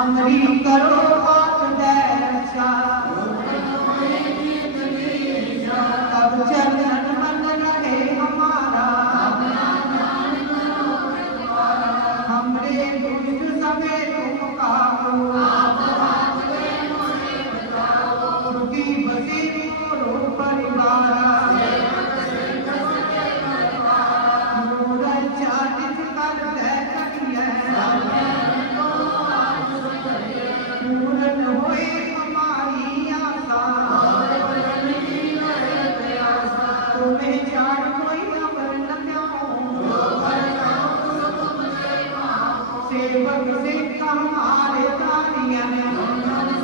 हमरी करो आप दरचा तब चरण मन रहे हमारा हमरे गुरु समेत पुकारो Amen.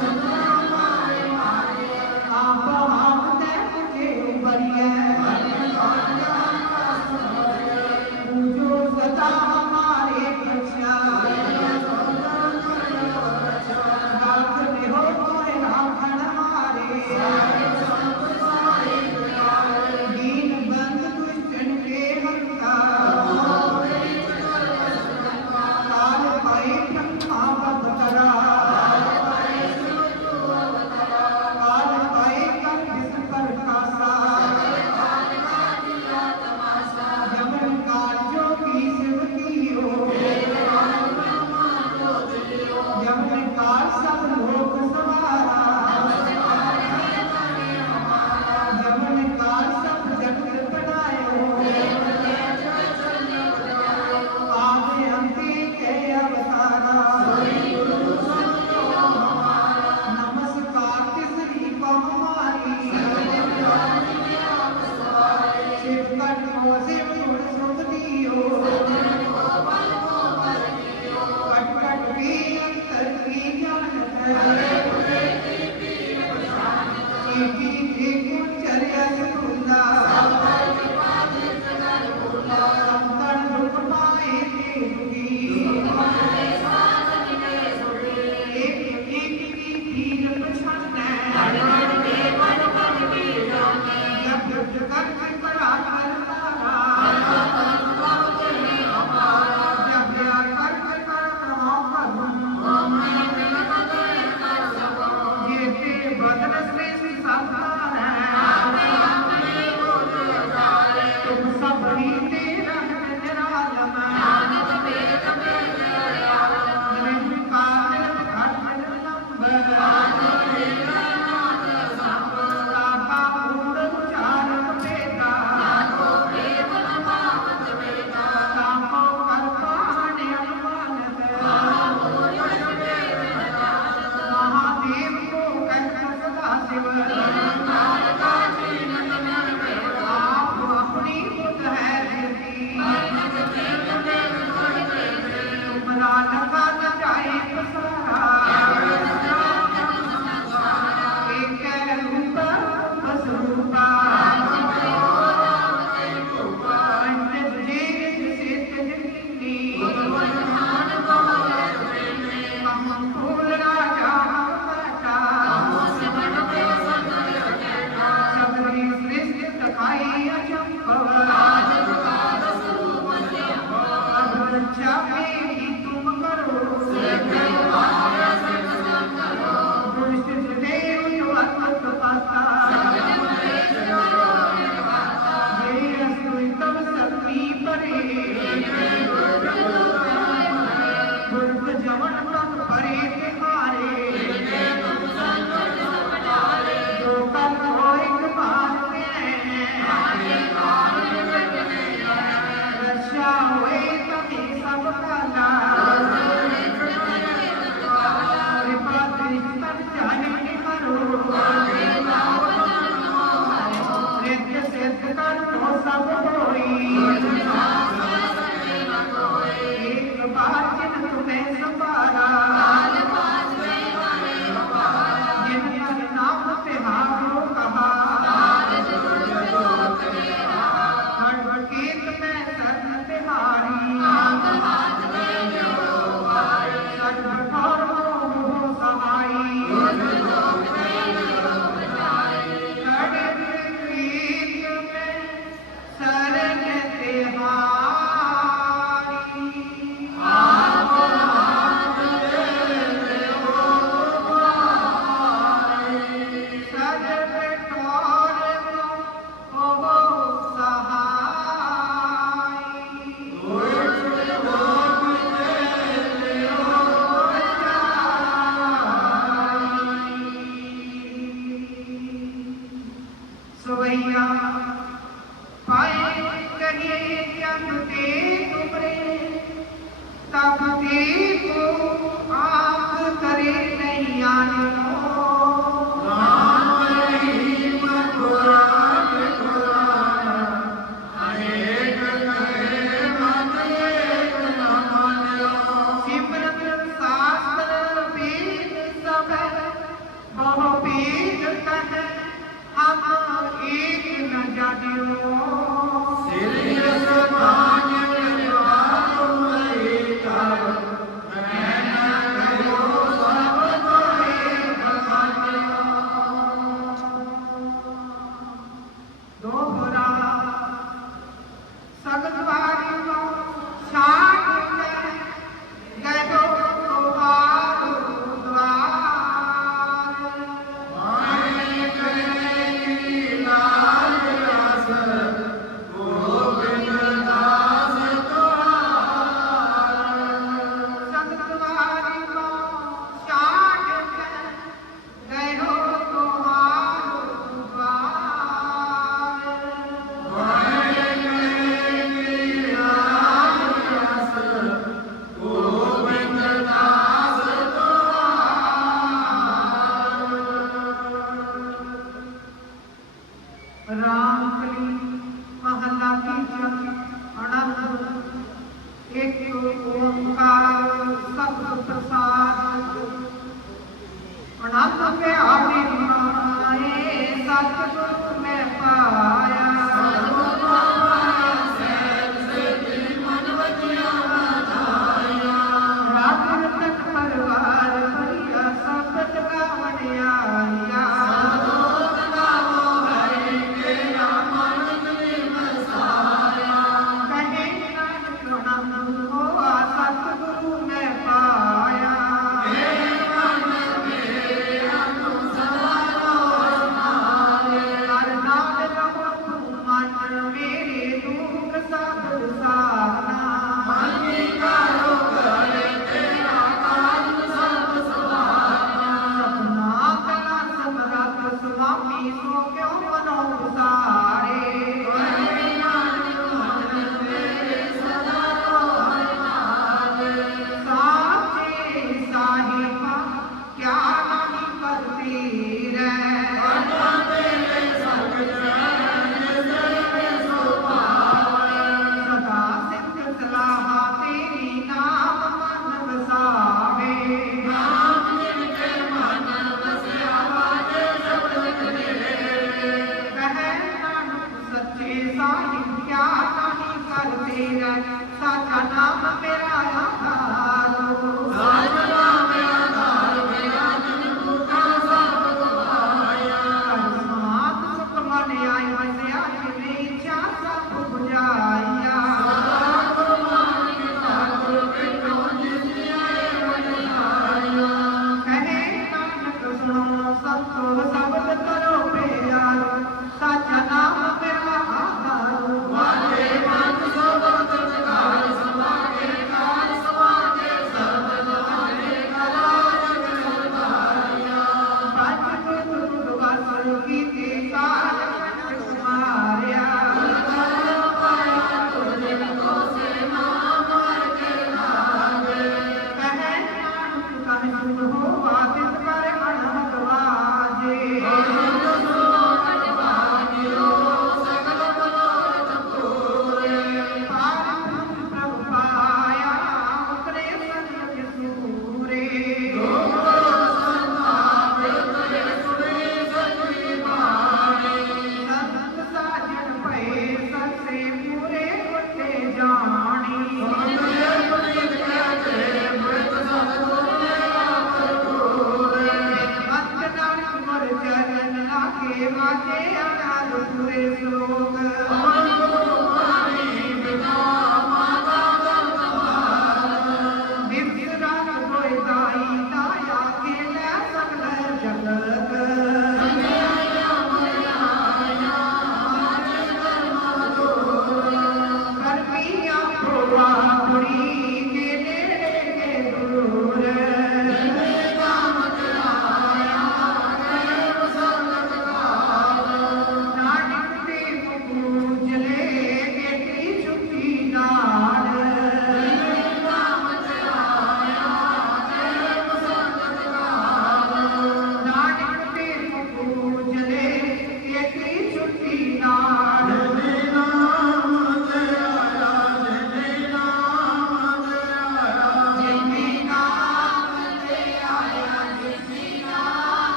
got me wrong. I, I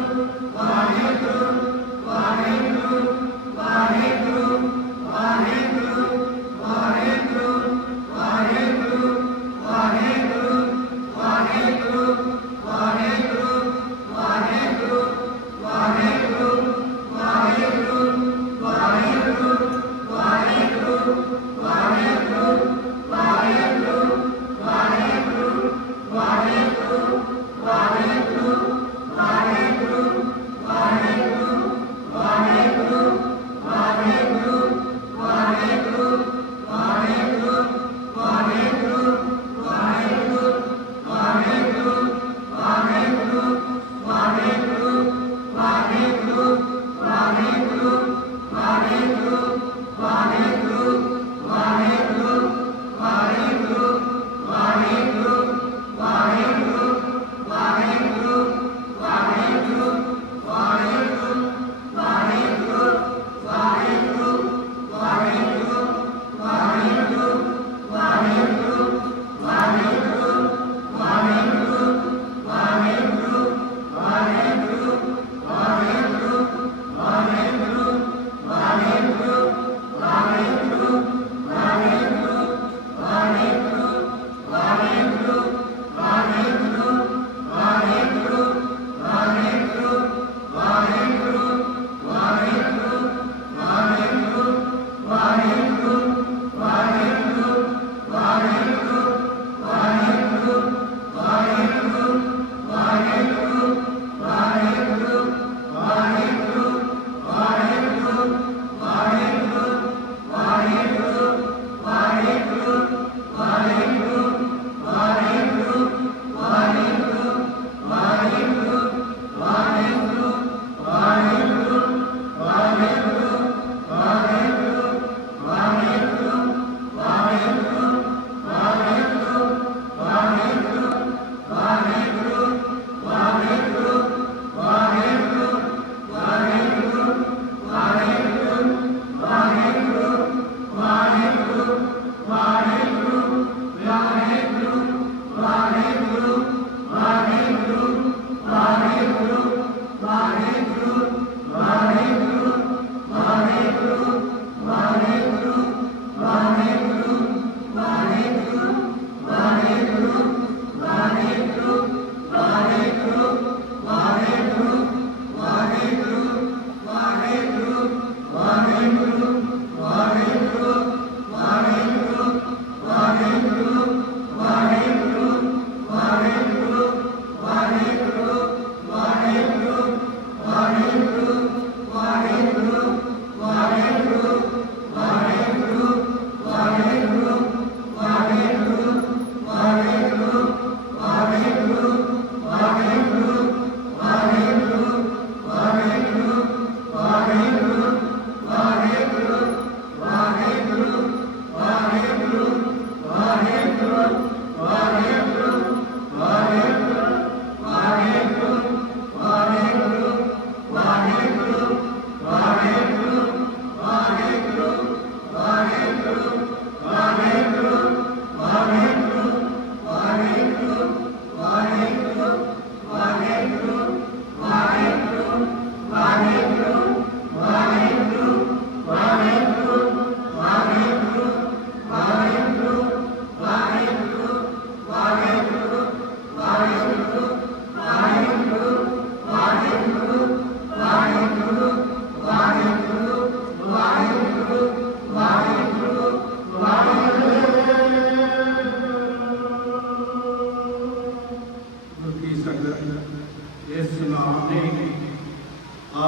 Thank you.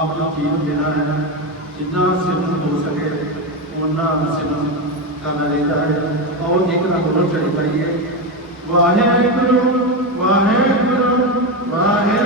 ਆਪ ਨੂੰ ਜੀਵਨ ਦੇਣਾ ਹੈ, ਜਿੰਨਾ ਸਿਮਰਨ ਹੋ ਸਕੇ ਉਹਨਾਂ ਸਿਮਰਨ ਕਰਨਾ ਰਹਿੰਦਾ ਹੈ। ਔਰ ਇੱਕ ਨਾ ਹੋਰ ਚੜੀ ਪਈ ਹੈ ਵਾਹਿਗੁਰੂ ਵਾਹਿਗੁਰੂ ਵਾਹਿਗੁਰੂ।